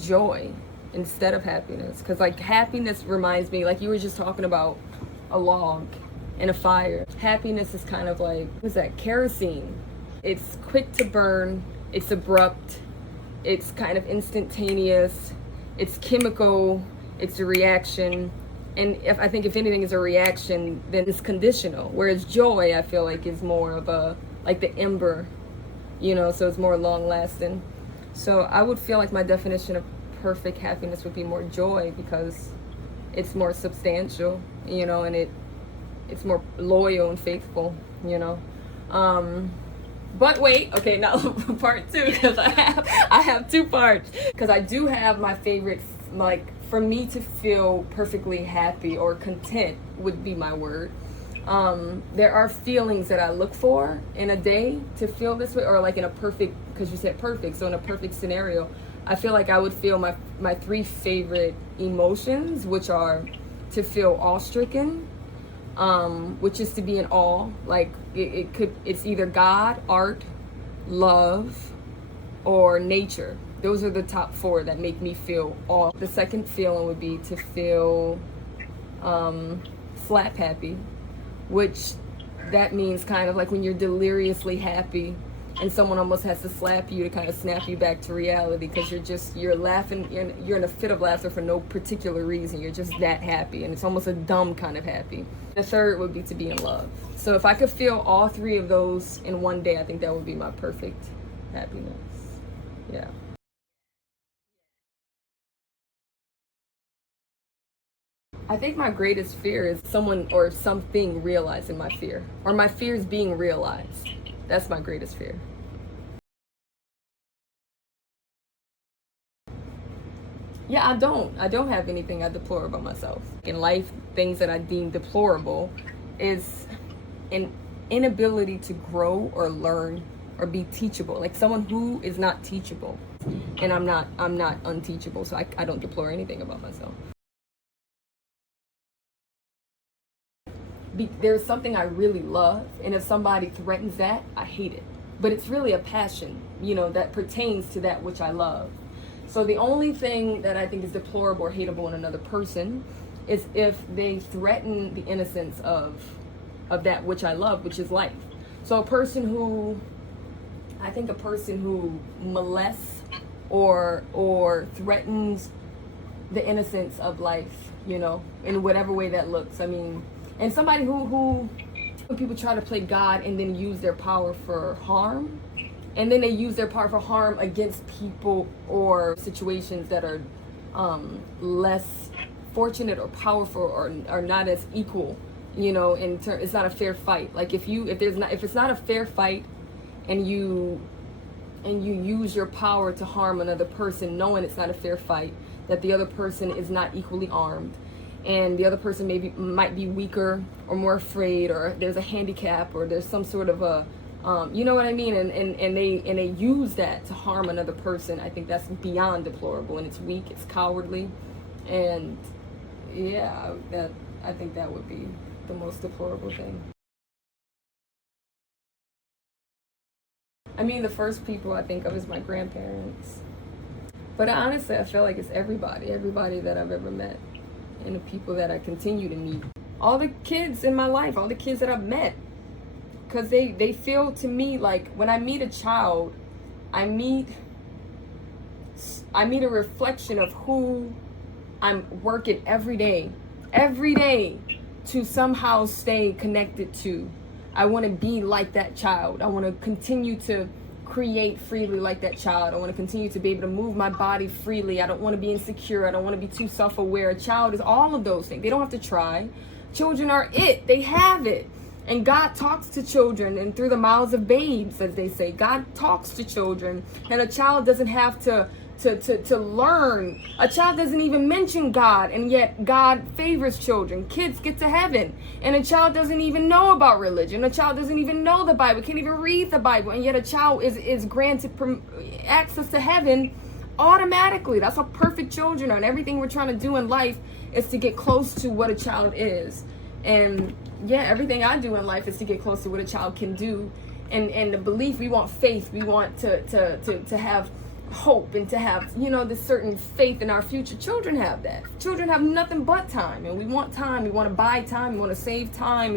joy instead of happiness. Because like happiness reminds me, like you were just talking about a log and a fire. Happiness is kind of like, what's that, kerosene. It's quick to burn, it's abrupt, it's kind of instantaneous, it's chemical, it's a reaction. And I think if anything is a reaction, then it's conditional. Whereas joy, I feel like, is more of a, like the ember, you know, so it's more long lasting. So I would feel like my definition of perfect happiness would be more joy, because it's more substantial, you know, and it's more loyal and faithful, you know. But wait, okay, now part two, because I have two parts, because I do have my favorite, like, for me to feel perfectly happy or content would be my word. There are feelings that I look for in a day to feel this way, or like in a perfect, because you said perfect, so in a perfect scenario, I feel like I would feel my three favorite emotions, which are to feel awe-stricken, which is to be in awe. Like it's either God, art, love, or nature. Those are the top four that make me feel awe. The second feeling would be to feel slap happy, which that means kind of like when you're deliriously happy and someone almost has to slap you to kind of snap you back to reality, because you're laughing, you're in a fit of laughter for no particular reason. You're just that happy, and it's almost a dumb kind of happy. The third would be to be in love. So if I could feel all three of those in one day, I think that would be my perfect happiness. Yeah. I think my greatest fear is someone or something realizing my fear, or my fears being realized. That's my greatest fear. Yeah, I don't have anything I deplore about myself. In life, things that I deem deplorable is an inability to grow or learn or be teachable. Like someone who is not teachable. And I'm not unteachable, so I don't deplore anything about myself. There's something I really love, and if somebody threatens that, I hate it. But it's really a passion, you know, that pertains to that which I love. So the only thing that I think is deplorable or hateable in another person is if they threaten the innocence of that which I love, which is life. So a person who molests or threatens the innocence of life, you know, in whatever way that looks. I mean, and somebody who people try to play God and then use their power for harm, and then they use their power for harm against people or situations that are less fortunate or powerful or not as equal, you know. It's not a fair fight. Like if it's not a fair fight, and you use your power to harm another person, knowing it's not a fair fight, that the other person is not equally armed, and the other person might be weaker or more afraid, or there's a handicap, or there's some sort of a you know what I mean, and they use that to harm another person. I think that's beyond deplorable, and it's weak, it's cowardly, and yeah, I think that would be the most deplorable thing. I mean, the first people I think of is my grandparents, but honestly I feel like it's everybody that I've ever met, and the people that I continue to meet, all the kids in my life, all the kids that I've met, because they feel to me like when I meet a child, I meet a reflection of who I'm working every day to somehow stay connected to. I want to be like that child. I want to continue to create freely like that child. I want to continue to be able to move my body freely. I don't want to be insecure. I don't want to be too self-aware. A child is all of those things. They don't have to try. Children are it. They have it. And God talks to children, and through the mouths of babes, as they say, God talks to children. And a child doesn't have to learn. A child doesn't even mention God, and yet God favors children. Kids get to heaven, and a child doesn't even know about religion. A child doesn't even know the Bible, can't even read the Bible, and yet a child is granted access to heaven automatically. That's how perfect children are, and everything we're trying to do in life is to get close to what a child is. And yeah, everything I do in life is to get close to what a child can do. And the belief, we want faith, we want to have hope and to have, this certain faith in our future. Children have that. Children have nothing but time, and we want time. We want to buy time. We want to save time.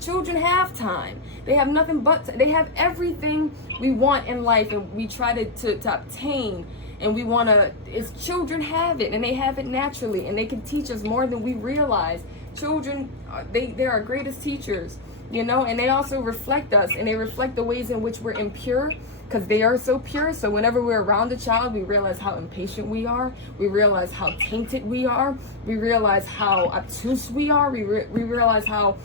Children have time. They have nothing but they have everything we want in life, and we try to obtain, and we want to, as children have it, and they have it naturally, and they can teach us more than we realize. Children, they're our greatest teachers, and they also reflect us, and they reflect the ways in which we're impure, because they are so pure. So whenever we're around a child, we realize how impatient we are. We realize how tainted we are. We realize how obtuse we are. We realize how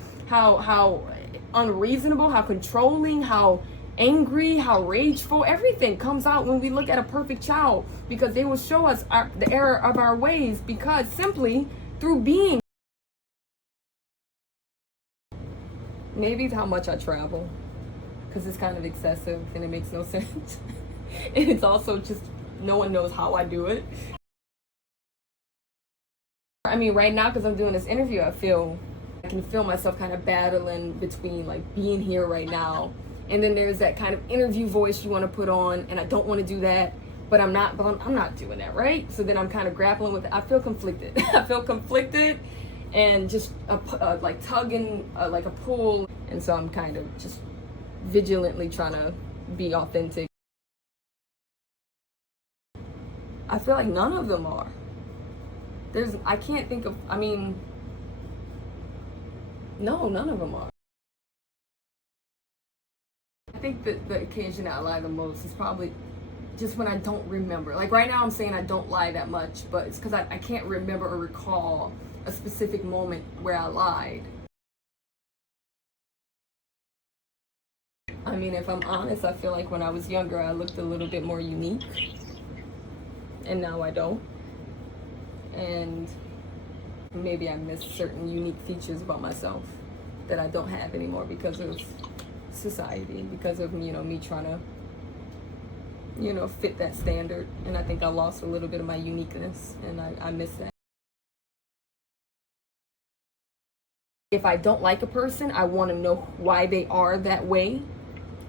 unreasonable, how controlling, how angry, how rageful. Everything comes out when we look at a perfect child, because they will show us the error of our ways, because simply through being. Maybe it's how much I travel, because it's kind of excessive and it makes no sense. And it's also just, no one knows how I do it. I mean, right now, because I'm doing this interview, I can feel myself kind of battling between like being here right now, and then there's that kind of interview voice you want to put on, and I don't want to do that, but I'm not doing that, right? So then I'm kind of grappling with it. I feel conflicted. I feel conflicted, and just like tugging, like a pull. And so I'm kind of just vigilantly trying to be authentic. I feel like none of them are. I can't think of, no, none of them are. I think that the occasion that I lie the most is probably just when I don't remember. Like right now I'm saying I don't lie that much, but it's because I can't remember or recall a specific moment where I lied. I mean, if I'm honest, I feel like when I was younger, I looked a little bit more unique, and now I don't. And maybe I miss certain unique features about myself that I don't have anymore because of society, because of, me trying to, fit that standard. And I think I lost a little bit of my uniqueness, and I miss that. If I don't like a person, I want to know why they are that way.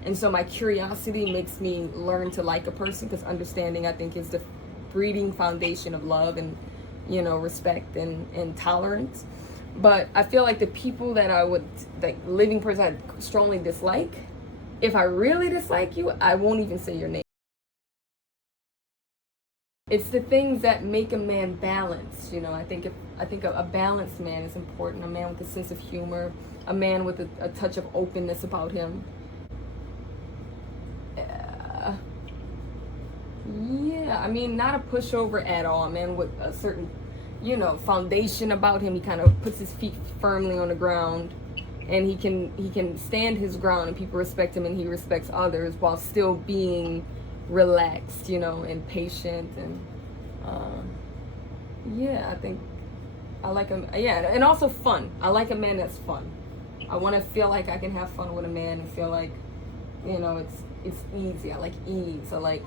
And so my curiosity makes me learn to like a person, because understanding, I think, is the breeding foundation of love and, respect and tolerance. But I feel like the people that I would, like living person I strongly dislike, if I really dislike you, I won't even say your name. It's the things that make a man balanced. I think a balanced man is important. A man with a sense of humor, a man with a touch of openness about him. Yeah, not a pushover at all. A man with a certain, foundation about him. He kind of puts his feet firmly on the ground, and he can stand his ground, and people respect him, and he respects others while still being relaxed, and patient. And yeah, I think I like him. Yeah, and also fun. I like a man that's fun. I want to feel like I can have fun with a man and feel like, it's easy. I like ease. I like,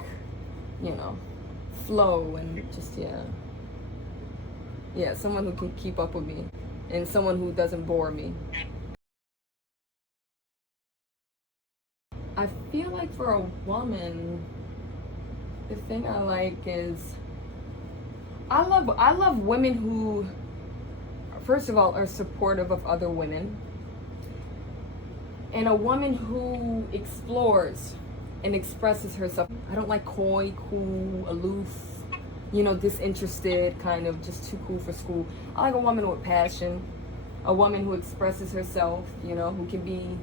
flow, and just, someone who can keep up with me, and someone who doesn't bore me. I feel like for a woman, the thing I like is I love women who, first of all, are supportive of other women, and a woman who explores and expresses herself. I don't like coy, cool, aloof, disinterested, kind of just too cool for school. I like a woman with passion, a woman who expresses herself, who can be,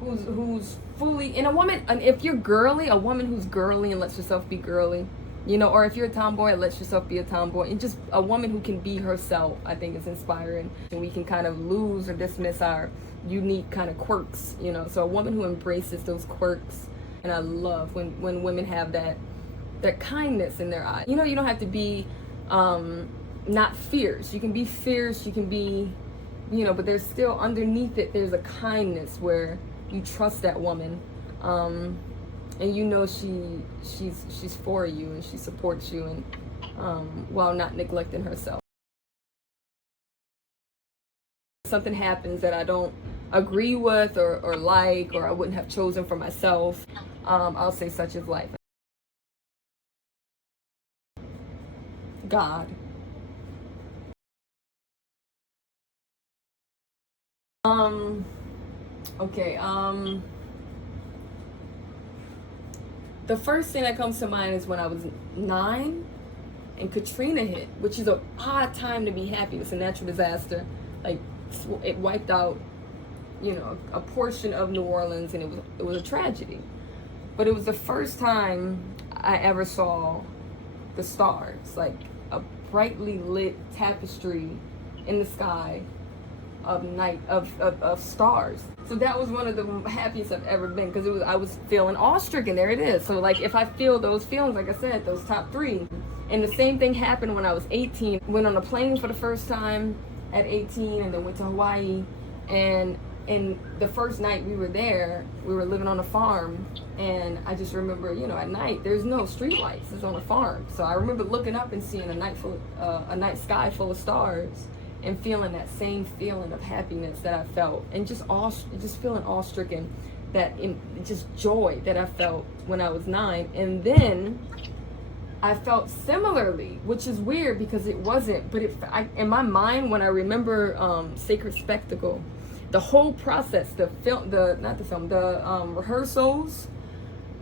who's fully, and a woman, and if you're girly, a woman who's girly and lets herself be girly, or if you're a tomboy, let yourself be a tomboy. And just a woman who can be herself, I think, is inspiring. And we can kind of lose or dismiss our unique kind of quirks, so a woman who embraces those quirks. And I love when women have that kindness in their eyes. You don't have to be not fierce. You can be fierce, you can be, but there's still underneath it, there's a kindness where you trust that woman, and she's for you, and she supports you, and while not neglecting herself. Something happens that I don't agree with or like, or I wouldn't have chosen for myself, I'll say such is life. God. Okay, the first thing that comes to mind is when I was 9 and Katrina hit, which is a odd time to be happy. It's a natural disaster. Like, it wiped out, a portion of New Orleans, and it was a tragedy. But it was the first time I ever saw the stars, like a brightly lit tapestry in the sky of stars. So that was one of the happiest I've ever been, because I was feeling awestricken. There it is. So like, if I feel those feelings, like I said, those top 3. And the same thing happened when I was 18. Went on a plane for the first time at 18, and then went to Hawaii. And the first night we were there, we were living on a farm, and I just remember, at night there's no street lights. It's on a farm. So I remember looking up and seeing a night sky full of stars, and feeling that same feeling of happiness that I felt, and just feeling awestricken, just joy that I felt when I was 9. And then I felt similarly, which is weird because it wasn't, but in my mind, when I remember Sacred Spectacle, the whole process, the rehearsals,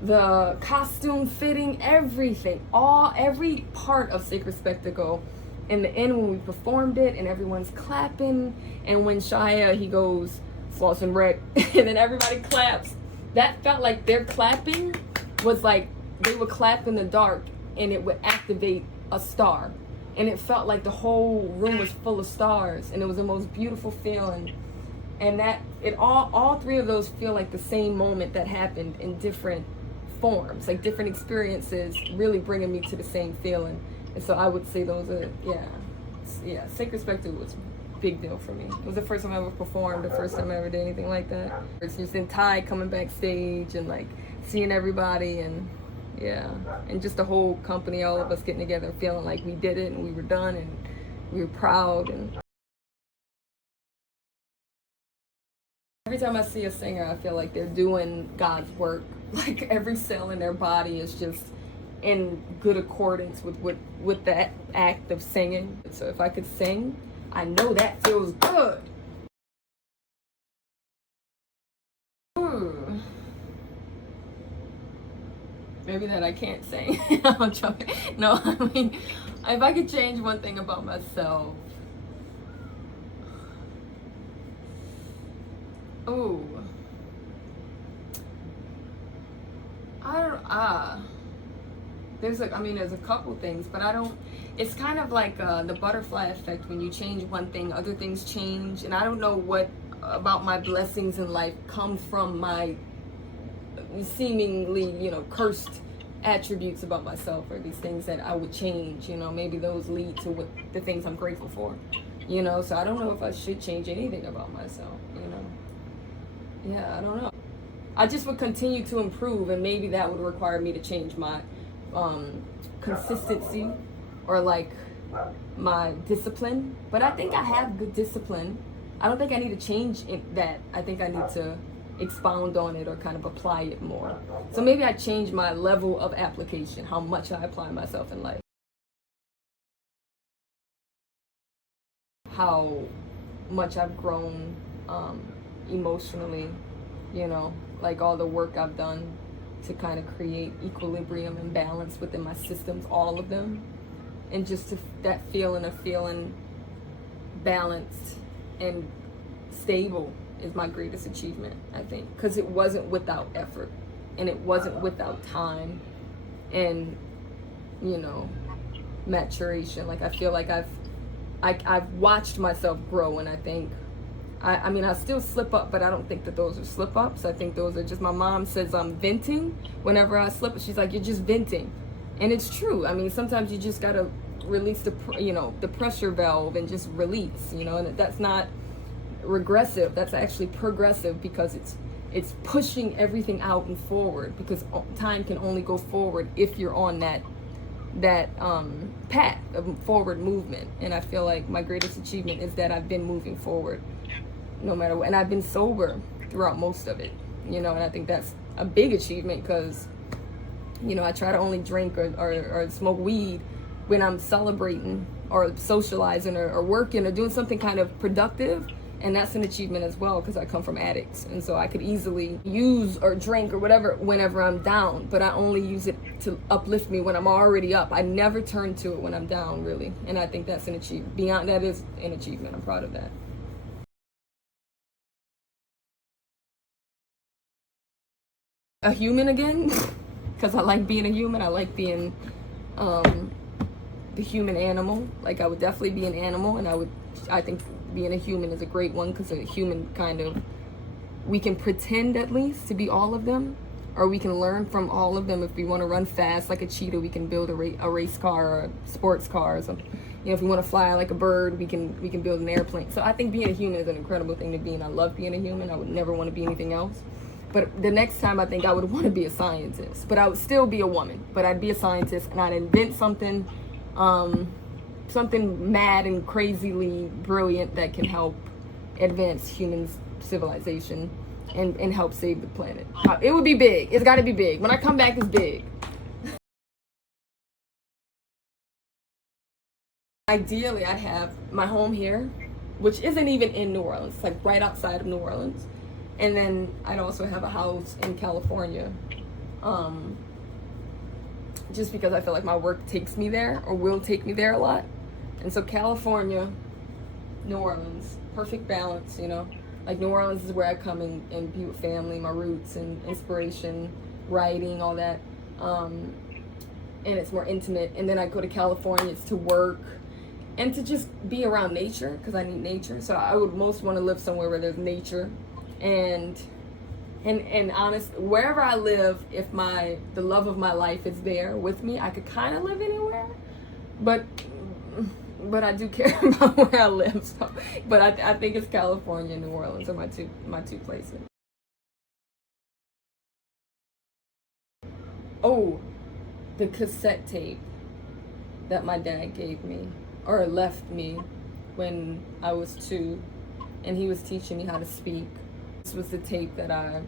the costume fitting, everything, every part of Sacred Spectacle. In the end, when we performed it and everyone's clapping, and when Shia, he goes, floss and wreck, and then everybody claps, that felt like their clapping was like they would clap in the dark and it would activate a star. And it felt like the whole room was full of stars, and it was the most beautiful feeling. And all 3 of those feel like the same moment that happened in different forms, like different experiences, really bringing me to the same feeling. And so I would say those are, Sacred Spectacle was a big deal for me. It was the first time I ever performed, the first time I ever did anything like that. It's just in Thai coming backstage and like seeing everybody, and and just the whole company, all of us getting together and feeling like we did it and we were done and we were proud. And every time I see a singer, I feel like they're doing God's work. Like every cell in their body is just in good accordance with that act of singing. So if I could sing, I know that feels good. Maybe that I can't sing. I'm joking. No, I mean, if I could change one thing about myself. There's a couple things, but it's kind of like the butterfly effect. When you change one thing, other things change. And I don't know what about my blessings in life come from my seemingly, cursed attributes about myself, or these things that I would change, maybe those lead to the things I'm grateful for, so I don't know if I should change anything about myself, I don't know. I just would continue to improve, and maybe that would require me to change my consistency, or like my discipline. But I think I have good discipline. I don't think I need to change that. I think I need to expound on it or kind of apply it more. So maybe I change my level of application, how much I apply myself in life, how much I've grown emotionally, like all the work I've done to kind of create equilibrium and balance within my systems, all of them, and just that feeling of feeling balanced and stable is my greatest achievement, I think, because it wasn't without effort, and it wasn't without time and maturation. Like I feel like I've watched myself grow, and I think I still slip up, but I don't think that those are slip ups. I think those are just, my mom says I'm venting whenever I slip. She's like, you're just venting. And it's true. Sometimes you just gotta release the pressure valve and just release, and that's not regressive, that's actually progressive, because it's pushing everything out and forward, because time can only go forward if you're on that path of forward movement. And I feel like my greatest achievement is that I've been moving forward no matter what, and I've been sober throughout most of it, and I think that's a big achievement, because I try to only drink or smoke weed when I'm celebrating or socializing or working or doing something kind of productive. And that's an achievement as well, because I come from addicts, and so I could easily use or drink or whatever whenever I'm down, but I only use it to uplift me when I'm already up. I never turn to it when I'm down, really, and I think that's an achievement. Beyond that is an achievement. I'm proud of that. A human again, because I like being a human. I like being the human animal. Like, I would definitely be an animal, and I think being a human is a great one, because a human kind of, we can pretend at least to be all of them, or we can learn from all of them. If we want to run fast like a cheetah, we can build a race car or a sports car or something. You know, if we want to fly like a bird, we can build an airplane. So I think being a human is an incredible thing to be, and I love being a human. I would never want to be anything else. But the next time, I think I would want to be a scientist, but I would still be a woman, but I'd be a scientist, and I'd invent something something mad and crazily brilliant that can help advance human civilization and help save the planet. It would be big. It's got to be big. When I come back, it's big. Ideally, I'd have my home here, which isn't even in New Orleans. It's like right outside of New Orleans. And then I'd also have a house in California. Just because I feel like my work takes me there, or will take me there a lot. And so California, New Orleans, perfect balance, you know. Like, New Orleans is where I come and be with family, my roots and inspiration, writing, all that. And it's more intimate. And then I go to California, it's to work and to just be around nature, because I need nature. So I would most want to live somewhere where there's nature. And honest, wherever I live, if the love of my life is there with me, I could kind of live anywhere, but I do care about where I live. So, but I think it's California and New Orleans are my two places. Oh, the cassette tape that my dad gave me, or left me, when I was 2, and he was teaching me how to speak. This was the tape that I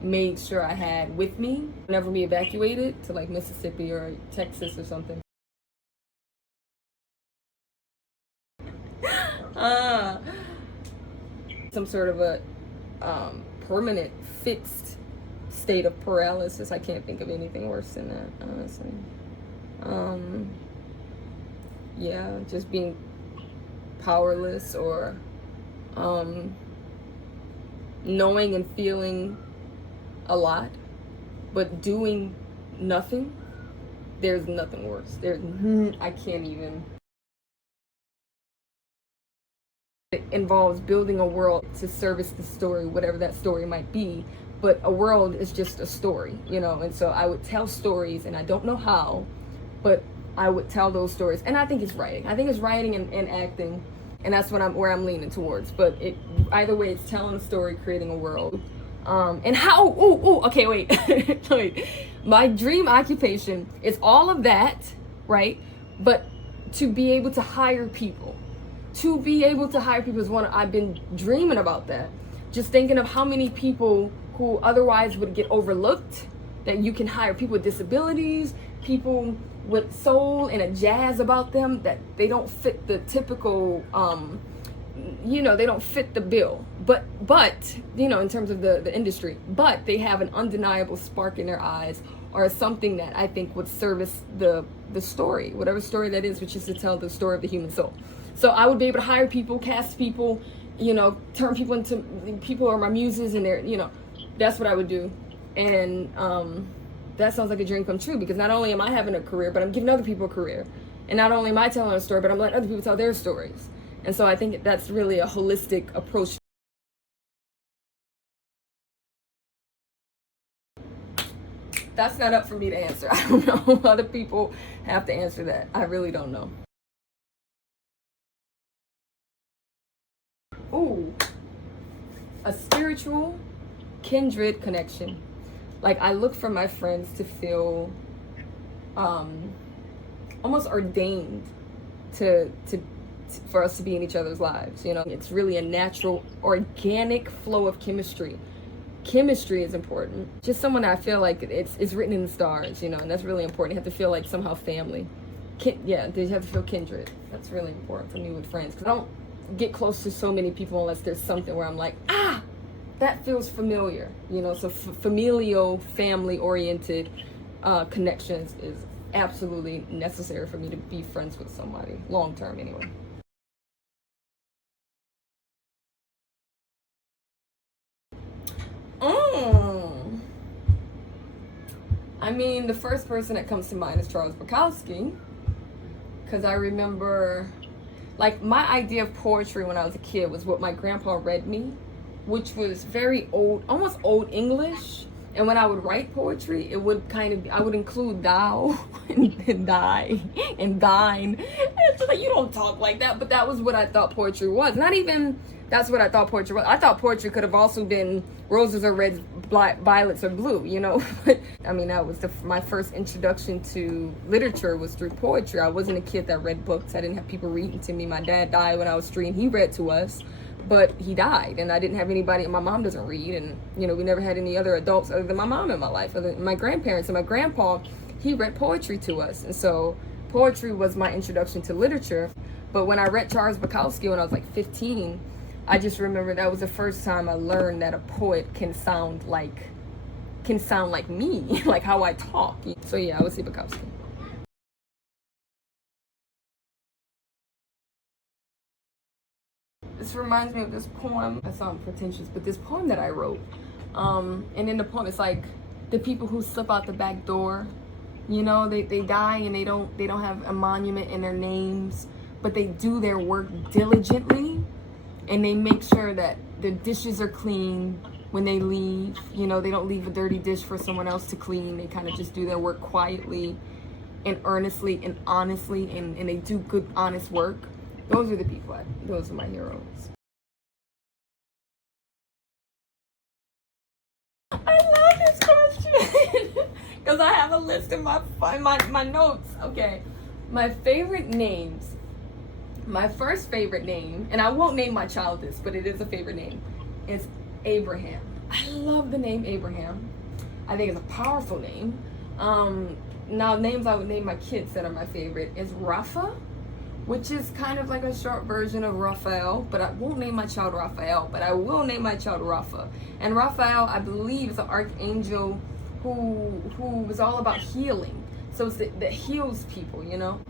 made sure I had with me whenever we evacuated to like Mississippi or Texas or something. Some sort of a permanent, fixed state of paralysis. I can't think of anything worse than that, honestly. Yeah, just being powerless, or knowing and feeling a lot, but doing nothing. There's nothing worse. I can't even. It involves building a world to service the story, whatever that story might be. But a world is just a story, you know. And so I would tell stories, and I don't know how, but I would tell those stories. And I think it's writing. I think it's writing and acting, and that's where I'm leaning towards. But either way, it's telling a story, creating a world. And how? Okay, wait. Wait. My dream occupation is all of that, right? But to be able to hire people. To be able to hire people is one. I've been dreaming about that. Just thinking of how many people who otherwise would get overlooked, that you can hire people with disabilities, people with soul and a jazz about them, that they don't fit the typical, they don't fit the bill. But in terms of the industry, but they have an undeniable spark in their eyes, or something that I think would service the story, whatever story that is, which is to tell the story of the human soul. So I would be able to hire people, cast people, turn people into people are my muses, and that's what I would do. And that sounds like a dream come true, because not only am I having a career, but I'm giving other people a career. And not only am I telling a story, but I'm letting other people tell their stories. And so I think that's really a holistic approach. That's not up for me to answer. I don't know. Other people have to answer that. I really don't know. Ooh, a spiritual kindred connection. Like, I look for my friends to feel almost ordained for us to be in each other's lives. It's really a natural, organic flow of chemistry. Chemistry is important. Just someone that I feel like it's written in the stars, and that's really important. You have to feel like somehow family. Yeah, they have to feel kindred. That's really important for me with friends, because I don't get close to so many people unless there's something where I'm like, that feels familiar, you know. So familial, family oriented connections is absolutely necessary for me to be friends with somebody long term anyway. I mean, the first person that comes to mind is Charles Bukowski, because I remember, like, my idea of poetry when I was a kid was what my grandpa read me, which was very old, almost old English. And when I would write poetry, it would kind of, I would include thou and die and thine. And it's just like, you don't talk like that, but that was what I thought poetry was. Not even that's what I thought poetry was. I thought poetry could have also been roses are red, violets are blue, you know. But I mean, that was my first introduction to literature was through poetry. I wasn't a kid that read books. I didn't have people reading to me. My dad died when I was 3 and he read to us, but he died, and I didn't have anybody, and my mom doesn't read, and you know, we never had any other adults other than my mom in my life, other than my grandparents. And my grandpa, he read poetry to us, and so poetry was my introduction to literature. But when I read Charles Bukowski when I was like 15, I just remember that was the first time I learned that a poet can sound like me, like how I talk. So yeah, I would say Bukowski. This reminds me of this poem. I sound pretentious, but this poem that I wrote. And in the poem, it's like the people who slip out the back door. You know, they die and they don't have a monument in their names, but they do their work diligently, and they make sure that the dishes are clean when they leave. You know, they don't leave a dirty dish for someone else to clean. They kind of just do their work quietly and earnestly and honestly, and they do good, honest work. Those are the people, those are my heroes. I love this question because I have a list in my notes. Okay, my favorite names. My first favorite name, and I won't name my child this, but it is a favorite name, is Abraham. I love the name Abraham. I think it's a powerful name. Now, names I would name my kids that are my favorite is Rafa, which is kind of like a short version of Raphael, but I won't name my child Raphael, but I will name my child Rafa. And Raphael, I believe, is an archangel who was all about healing. So it's that heals people, you know?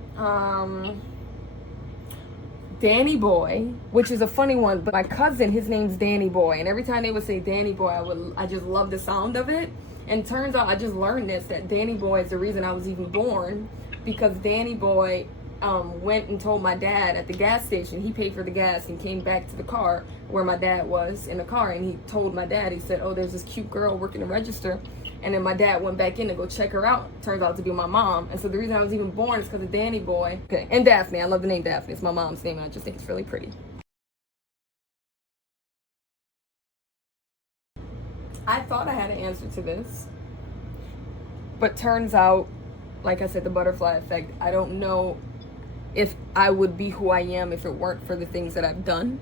Danny Boy, which is a funny one, but my cousin, his name's Danny Boy, and every time they would say Danny Boy, I just love the sound of it. And turns out I just learned this, that Danny Boy is the reason I was even born, because Danny Boy went and told my dad at the gas station. He paid for the gas and came back to the car where my dad was in the car, and he told my dad, he said, oh, there's this cute girl working the register. And then my dad went back in to go check her out. Turns out to be my mom. And so the reason I was even born is because of Danny Boy. Okay, and Daphne. I love the name Daphne. It's my mom's name, and I just think it's really pretty. I thought I had an answer to this, but turns out, like I said, the butterfly effect. I don't know if I would be who I am if it weren't for the things that I've done.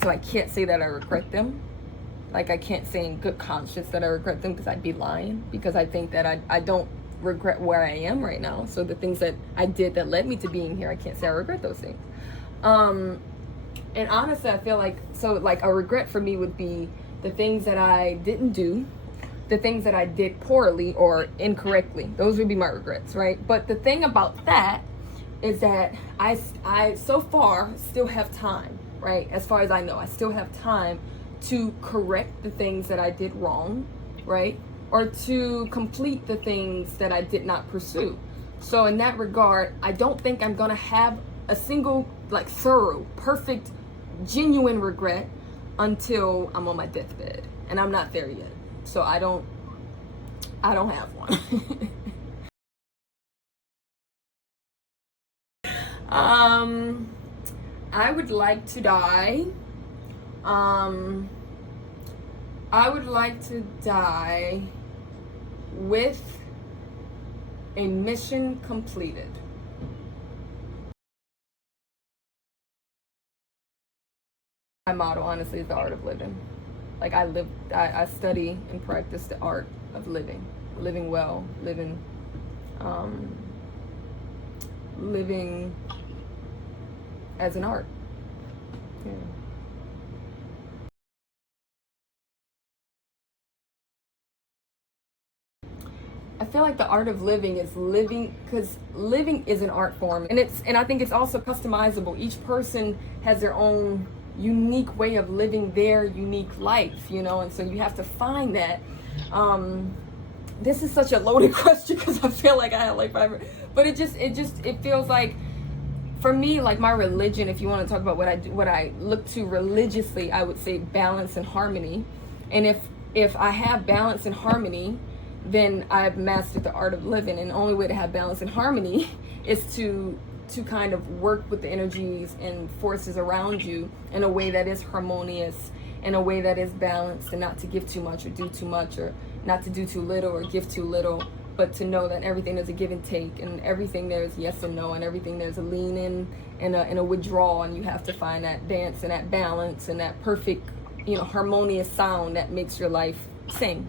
So I can't say that I regret them. Like, I can't say in good conscience that I regret them, because I'd be lying, because I think that I don't regret where I am right now. So the things that I did that led me to being here, I can't say I regret those things. And honestly, I feel like, so like a regret for me would be the things that I didn't do, the things that I did poorly or incorrectly. Those would be my regrets, right? But the thing about that is that I so far still have time, right? As far as I know, I still have time to correct the things that I did wrong, right? Or to complete the things that I did not pursue. So in that regard, I don't think I'm gonna have a single, like, thorough, perfect, genuine regret until I'm on my deathbed. And I'm not there yet. So I don't have one. I would like to die. I would like to die with a mission completed. My motto, honestly, is the art of living. Like, I study and practice the art of living well, living living as an art. Yeah. I feel like the art of living is living, because living is an art form, and I think it's also customizable. Each person has their own unique way of living their unique life, and so you have to find that. This is such a loaded question because I feel like I have like 5, but it feels like, for me, like my religion, if you want to talk about what I look to religiously, I would say balance and harmony. And if I have balance and harmony, then I've mastered the art of living. And the only way to have balance and harmony is to kind of work with the energies and forces around you in a way that is harmonious, in a way that is balanced, and not to give too much or do too much, or not to do too little or give too little, but to know that everything is a give and take, and everything there's yes and no, and everything there's a lean in and a withdrawal, and you have to find that dance and that balance and that perfect, harmonious sound that makes your life sing.